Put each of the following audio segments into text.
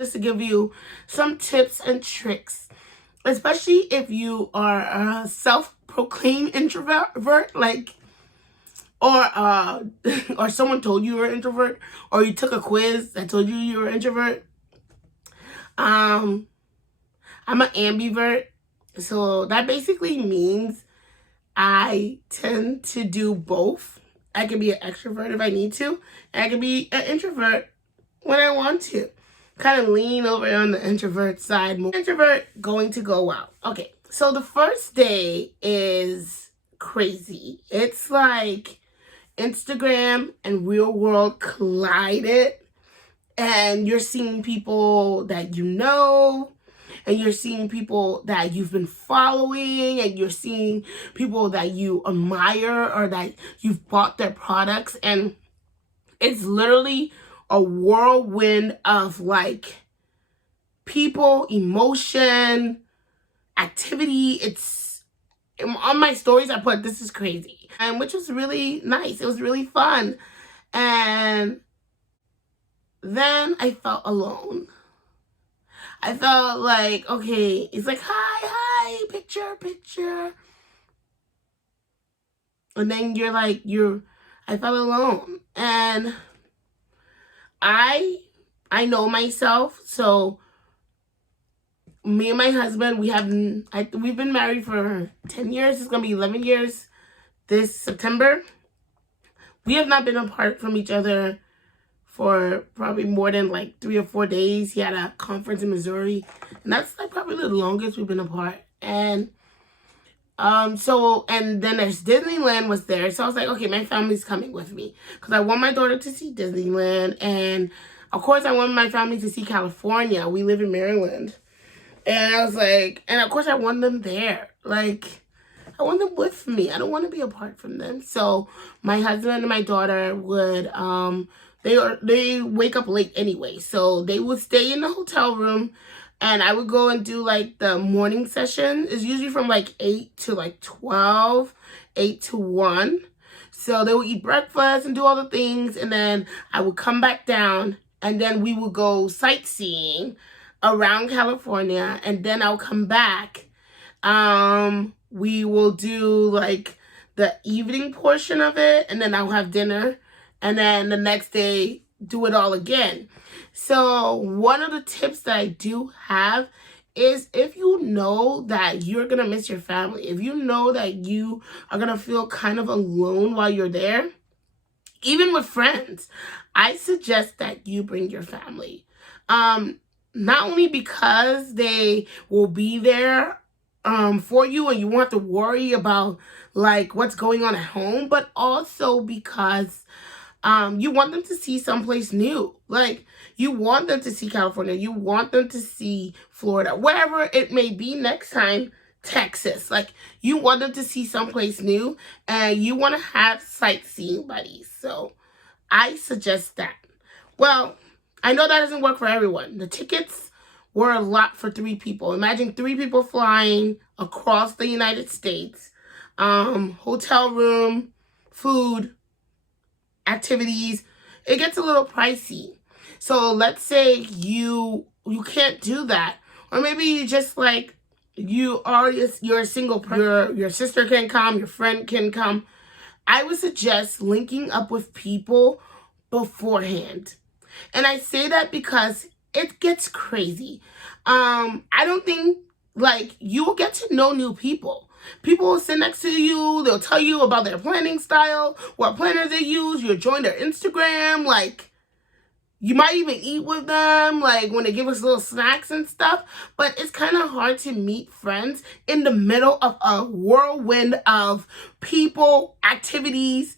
just to give you some tips and tricks, especially if you are a self-proclaimed introvert, like, or or someone told you you're an introvert, or you took a quiz that told you were an introvert. I'm an ambivert, so that basically means I tend to do both. I can be an extrovert if I need to, and I can be an introvert when I want to. Kind of lean over on the introvert side more. Introvert going to go out. Okay, so the first day is crazy. It's like Instagram and real world collided, and you're seeing people that you know, and you're seeing people that you've been following, and you're seeing people that you admire or that you've bought their products, and it's literally a whirlwind of like people, emotion, activity. It's on my stories I put, this is crazy, and which was really nice. It was really fun. And then I felt alone. I felt like, okay, it's like, hi, picture. And then you're like, I felt alone. And I know myself. So me and my husband, we've been married for 10 years. It's going to be 11 years this September. We have not been apart from each other for probably more than like 3 or 4 days. He had a conference in Missouri, and that's like probably the longest we've been apart. And and then there's Disneyland was there, so I was like, okay, my family's coming with me because I want my daughter to see Disneyland, and of course I want my family to see California. We live in Maryland, and I was like, and of course I want them there. Like, I want them with me. I don't want to be apart from them. So my husband and my daughter would they wake up late anyway, so they would stay in the hotel room, and I would go and do like the morning session. It's usually from like 8 to like 12, 8 to 1. So they would eat breakfast and do all the things, and then I would come back down, and then we would go sightseeing around California, and then I'll come back. We will do like the evening portion of it, and then I'll have dinner, and then the next day do it all again. So one of the tips that I do have is, if you know that you're going to miss your family, if you know that you are going to feel kind of alone while you're there, even with friends, I suggest that you bring your family. Not only because they will be there for you and you won't have to worry about like what's going on at home, but also because you want them to see someplace new. Like, you want them to see California. You want them to see Florida, wherever it may be next time, Texas. Like, you want them to see someplace new, and you want to have sightseeing buddies. So I suggest that. Well, I know that doesn't work for everyone. The tickets were a lot for 3 people. Imagine 3 people flying across the United States. Hotel room, food, activities. It gets a little pricey. So let's say you can't do that, or maybe you just like you're a single person. Your sister can come, your friend can come. I would suggest linking up with people beforehand, and I say that because it gets crazy. I don't think, like, you will get to know new people. People will sit next to you. They'll tell you about their planning style, what planners they use. You'll join their Instagram. Like, you might even eat with them, like, when they give us little snacks and stuff. But it's kind of hard to meet friends in the middle of a whirlwind of people, activities,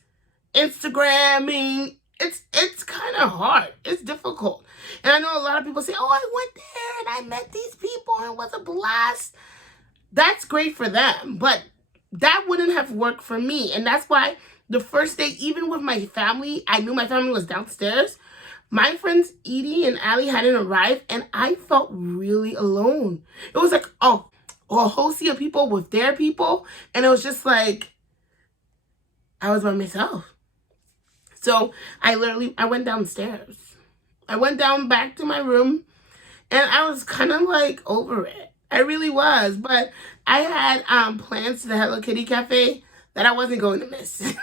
Instagramming. It's kind of hard. It's difficult. And I know a lot of people say, oh, I went there and I met these people and it was a blast. That's great for them, but that wouldn't have worked for me. And that's why the first day, even with my family, I knew my family was downstairs. My friends Edie and Allie hadn't arrived, and I felt really alone. It was like, oh, a whole sea of people with their people, and it was just like, I was by myself. So I went downstairs. I went down back to my room, And I was kind of like over it. I really was. But I had plans to the Hello Kitty Cafe that I wasn't going to miss.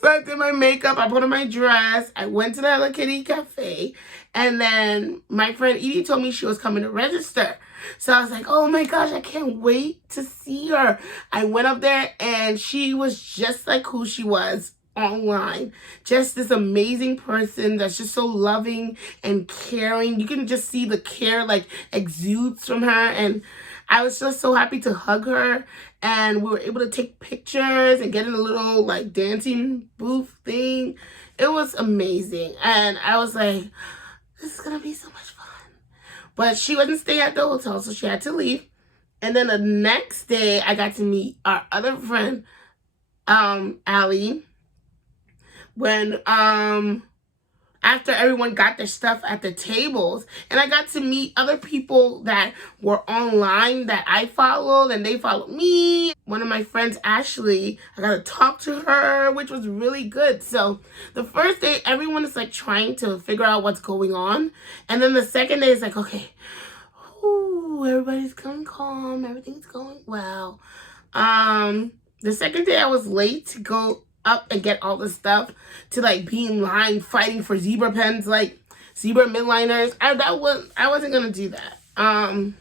So I did my makeup, I put on my dress, I went to the Hello Kitty Cafe, and then my friend Edie told me she was coming to register. So I was like, oh my gosh, I can't wait to see her. I went up there and she was just like who she was online. Just this amazing person that's just so loving and caring. You can just see the care like exudes from her, and I was just so happy to hug her, and we were able to take pictures and get in a little like dancing booth thing. It was amazing, and I was like, this is gonna be so much fun. But she wasn't staying at the hotel, so she had to leave. And then the next day, I got to meet our other friend, Allie, when after everyone got their stuff at the tables, and I got to meet other people that were online that I followed, and they followed me. One of my friends, Ashley, I got to talk to her, which was really good. So the first day, everyone is like trying to figure out what's going on, and then the second day is like, okay, ooh, everybody's going calm, everything's going well. The second day I was late to go up and get all the stuff, to like be in line fighting for zebra pens, like zebra midliners. I wasn't gonna do that. I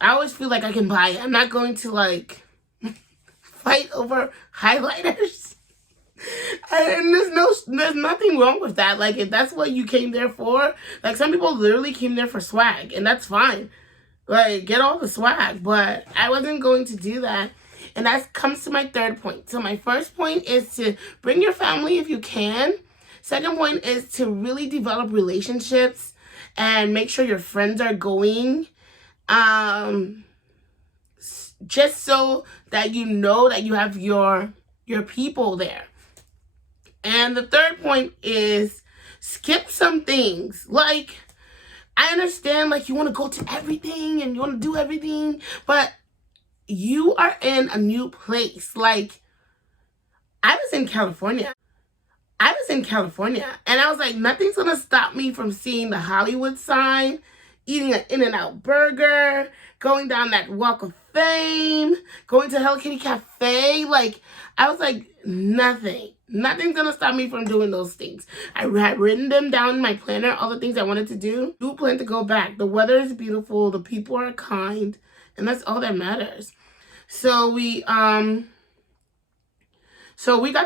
always feel like I can buy it. I'm not going to like fight over highlighters. And there's nothing wrong with that. Like, if that's what you came there for, like some people literally came there for swag, and that's fine. Like, get all the swag, but I wasn't going to do that. And that comes to my third point. So my first point is to bring your family if you can. Second point is to really develop relationships and make sure your friends are going. Just so that you know that you have your people there. And the third point is skip some things. Like, I understand, like, you want to go to everything and you want to do everything, but you are in a new place. Like, I was in California, and I was like, nothing's going to stop me from seeing the Hollywood sign, eating an In-N-Out burger, going down that Walk of Fame, going to Hello Kitty Cafe. Like, I was like, nothing's going to stop me from doing those things. I had written them down in my planner, all the things I wanted to do. I do plan to go back. The weather is beautiful. The people are kind. And that's all that matters. So we got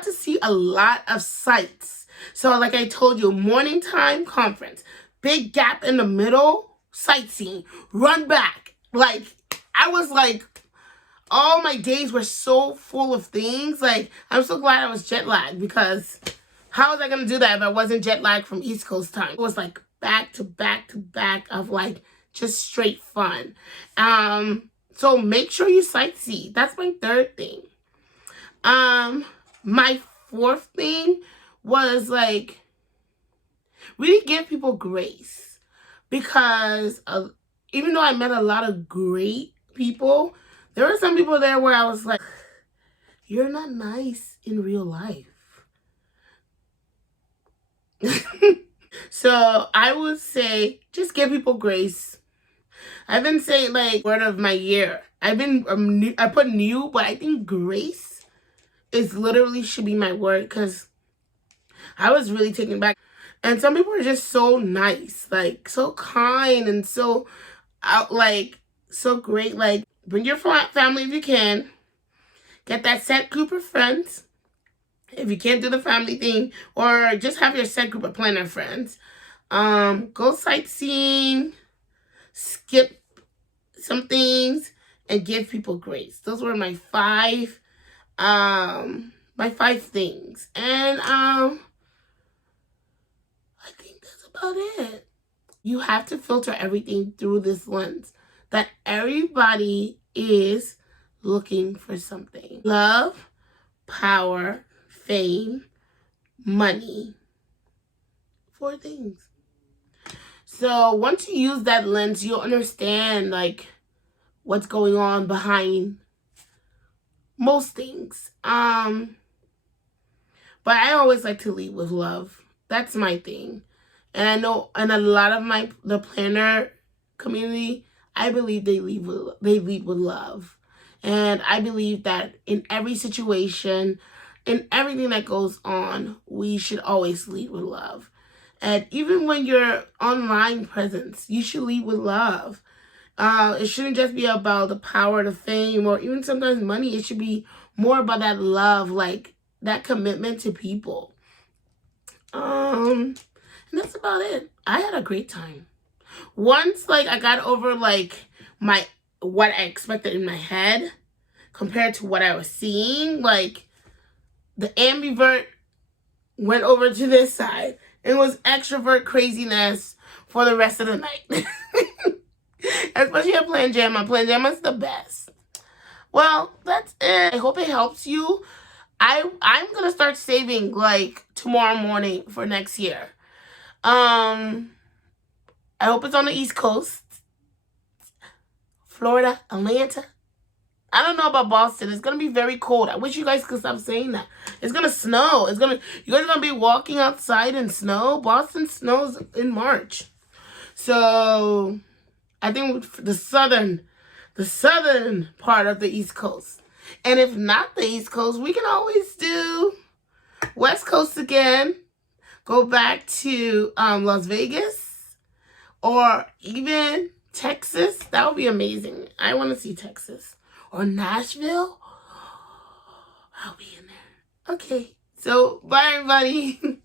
to see a lot of sights. So like I told you, morning time conference, big gap in the middle, sightseeing, run back. Like, I was like, all my days were so full of things. Like, I'm so glad I was jet lagged, because how was I going to do that if I wasn't jet lagged from East Coast time? It was like back to back to back of like just straight fun. So make sure you sightsee. That's my third thing. My fourth thing was like, really give people grace, because even though I met a lot of great people, there were some people there where I was like, you're not nice in real life. So I would say, just give people grace. I've been saying, like, word of my year. I put new, but I think grace is literally should be my word, because I was really taken back. And some people are just so nice, like, so kind and so so great. Like, bring your family if you can. Get that set group of friends if you can't do the family thing, or just have your set group of planner friends. Go sightseeing, skip some things, and give people grace. Those were my five things. And I think that's about it. You have to filter everything through this lens, that everybody is looking for something. Love, power, fame, money. 4 things. So once you use that lens, you'll understand like what's going on behind most things. But I always like to lead with love. That's my thing. And I know, and a lot of the planner community, I believe they lead with love. And I believe that in every situation, in everything that goes on, we should always lead with love. And even when you're online presence, you should lead with love. It shouldn't just be about the power, the fame, or even sometimes money. It should be more about that love, like that commitment to people. And that's about it. I had a great time. Once, like, I got over, like, what I expected in my head compared to what I was seeing, like, the ambivert went over to this side. It was extrovert craziness for the rest of the night. Especially at Plan Jamma. Plan Jamma is the best. Well, that's it. I hope it helps you. I'm going to start saving, like, tomorrow morning for next year. I hope it's on the East Coast. Florida, Atlanta. I don't know about Boston. It's going to be very cold. I wish you guys could stop saying that. It's going to snow. You guys are going to be walking outside in snow. Boston snows in March. So, I think the southern part of the East Coast. And if not the East Coast, we can always do West Coast again. Go back to Las Vegas. Or even Texas. That would be amazing. I want to see Texas. Or Nashville. I'll be in there. Okay. So, bye everybody.